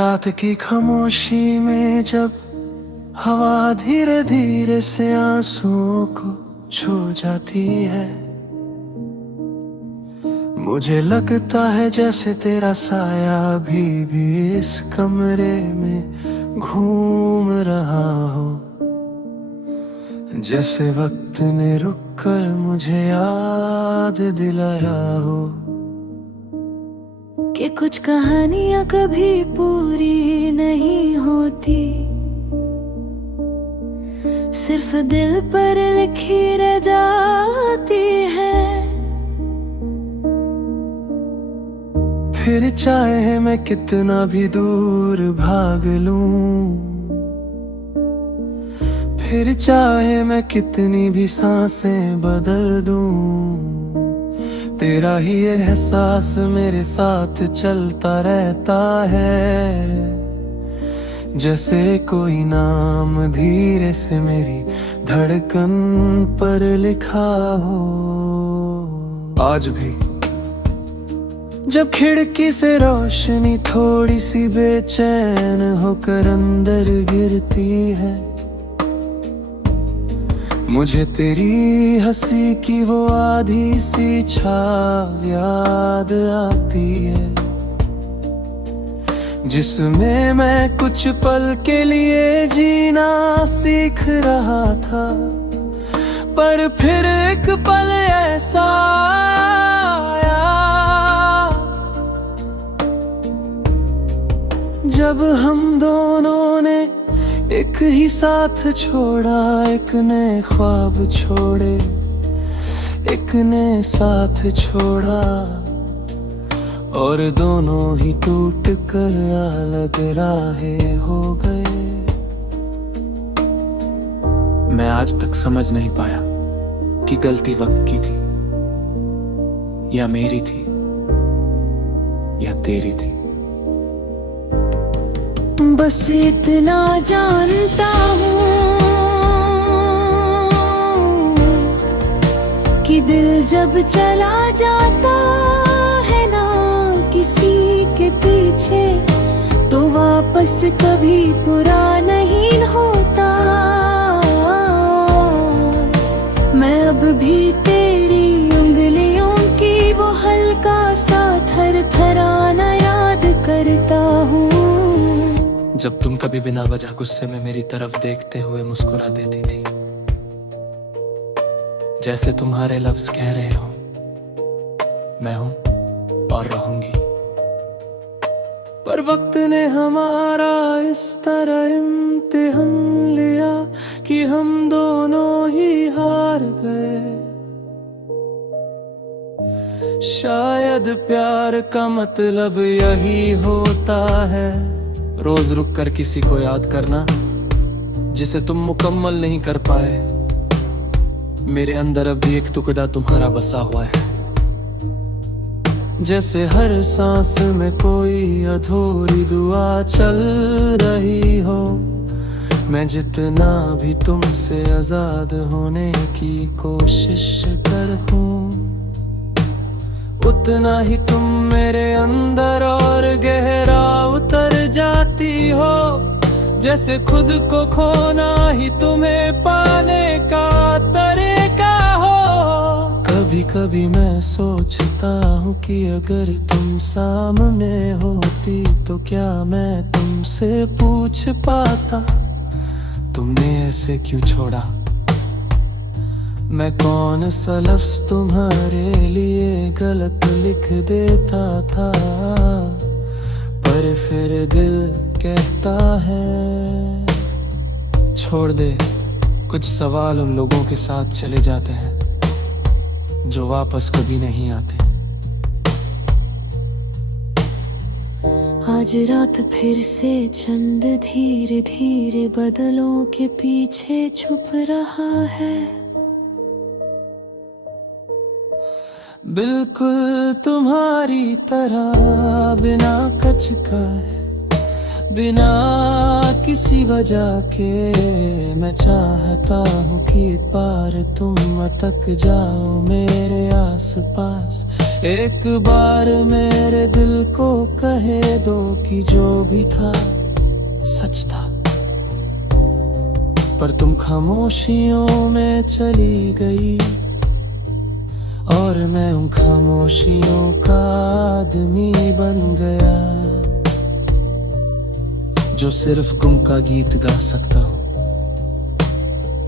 रात की खामोशी में जब हवा धीरे धीरे से आंसुओं को छू जाती है, मुझे लगता है जैसे तेरा साया अभी भी इस कमरे में घूम रहा हो, जैसे वक्त ने रुक कर मुझे याद दिलाया हो कि कुछ कहानियां कभी पूरी नहीं होती, सिर्फ दिल पर लिखी रह जाती है। फिर चाहे मैं कितना भी दूर भाग लूं, फिर चाहे मैं कितनी भी सांसें बदल दूं, तेरा ही एहसास मेरे साथ चलता रहता है, जैसे कोई नाम धीरे से मेरी धड़कन पर लिखा हो। आज भी जब खिड़की से रोशनी थोड़ी सी बेचैन होकर अंदर गिरती है, मुझे तेरी हंसी की वो आधी सी छाव याद आती है, जिसमें मैं कुछ पल के लिए जीना सीख रहा था। पर फिर एक पल ऐसा आया जब हम दोनों ने एक ही साथ छोड़ा, एक ने ख्वाब छोड़े, एक ने साथ छोड़ा, और दोनों ही टूट कर अलग राहें हो गए। मैं आज तक समझ नहीं पाया कि गलती वक्त की थी या मेरी थी या तेरी थी। बस इतना जानता हूँ कि दिल जब चला जाता है ना किसी के पीछे, तो वापस कभी पूरा नहीं होता। मैं अब भी तेरी उंगलियों की वो हल्का सा थरथराना याद करता हूँ, जब तुम कभी बिना वजह गुस्से में मेरी तरफ देखते हुए मुस्कुरा देती थी, जैसे तुम्हारे लफ्ज कह रहे हो मैं हूं और रहूंगी। पर वक्त ने हमारा इस तरह इम्तिहान लिया कि हम दोनों ही हार गए। शायद प्यार का मतलब यही होता है, रोज रुक कर किसी को याद करना जिसे तुम मुकम्मल नहीं कर पाए। मेरे अंदर अभी एक टुकड़ा तुम्हारा बसा हुआ है, जैसे हर सांस में कोई अधूरी दुआ चल रही हो। मैं जितना भी तुमसे आजाद होने की कोशिश करूं, उतना ही तुम मेरे अंदर और गहरा उतर जाती हो, जैसे खुद को खोना ही तुम्हें पाने का तरीका हो। कभी कभी मैं सोचता हूँ कि अगर तुम सामने होती तो क्या मैं तुमसे पूछ पाता, तुमने ऐसे क्यों छोड़ा। मैं कौन सा लफ्ज तुम्हारे लिए गलत लिख देता था, पर फिर दिल कहता है छोड़ दे। कुछ सवाल उन लोगों के साथ चले जाते हैं जो वापस कभी नहीं आते। आज रात फिर से चंद धीरे धीरे बदलों के पीछे छुप रहा है। बिल्कुल तुम्हारी तरह बिना कचकाए बिना किसी वजह के मैं चाहता हूँ कि पार तुम अटक जाओ मेरे आसपास। एक बार मेरे दिल को कहे दो कि जो भी था सच था, पर तुम खामोशियों में चली गई और मैं उन खामोशियों का आदमी बन गया, जो सिर्फ गुम का गीत गा सकता हूँ।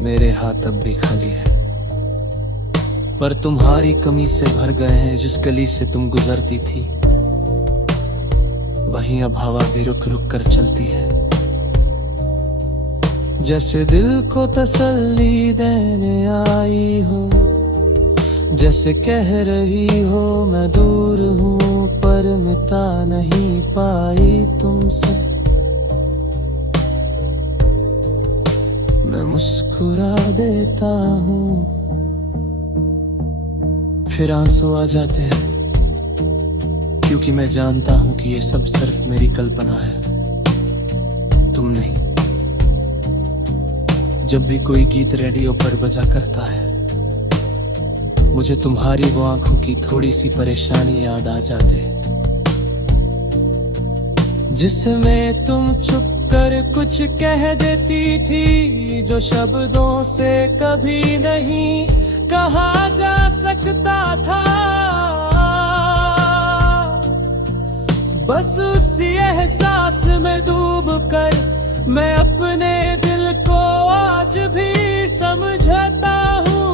मेरे हाथ अब भी खाली है, पर तुम्हारी कमी से भर गए हैं। जिस गली से तुम गुजरती थी वहीं अब हवा भी रुक रुक कर चलती है, जैसे दिल को तसल्ली देने आई हो, जैसे कह रही हो मैं दूर हूँ पर मिटा नहीं पाई तुमसे। मैं मुस्कुरा देता हूँ फिर आंसू आ जाते हैं, क्योंकि मैं जानता हूँ कि ये सब सिर्फ मेरी कल्पना है, तुम नहीं। जब भी कोई गीत रेडियो पर बजा करता है मुझे तुम्हारी वो आंखों की थोड़ी सी परेशानी याद आ जाते, जिसमें तुम चुप कर कुछ कह देती थी जो शब्दों से कभी नहीं कहा जा सकता था। बस उसी एहसास में डूब कर मैं अपने दिल को आज भी समझता हूँ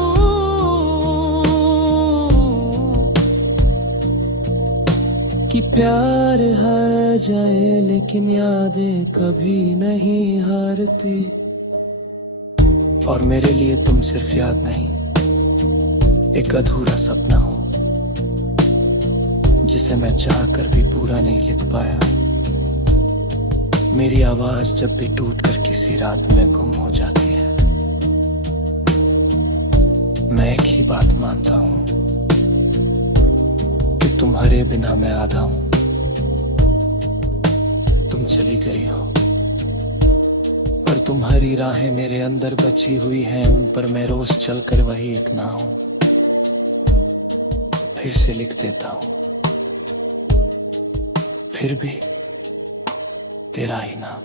कि प्यार हार जाए लेकिन यादें कभी नहीं हारती। और मेरे लिए तुम सिर्फ याद नहीं, एक अधूरा सपना हो जिसे मैं चाह कर भी पूरा नहीं लिख पाया। मेरी आवाज जब भी टूट कर किसी रात में गुम हो जाती है, मैं एक ही बात मानता हूँ कि तुम्हारे बिना मैं आधा हूँ। तुम चली गई हो पर तुम्हारी राहें मेरे अंदर बची हुई हैं, उन पर मैं रोज चलकर वही एक ना हूं। फिर से लिख देता हूं, फिर भी तेरा ही नाम।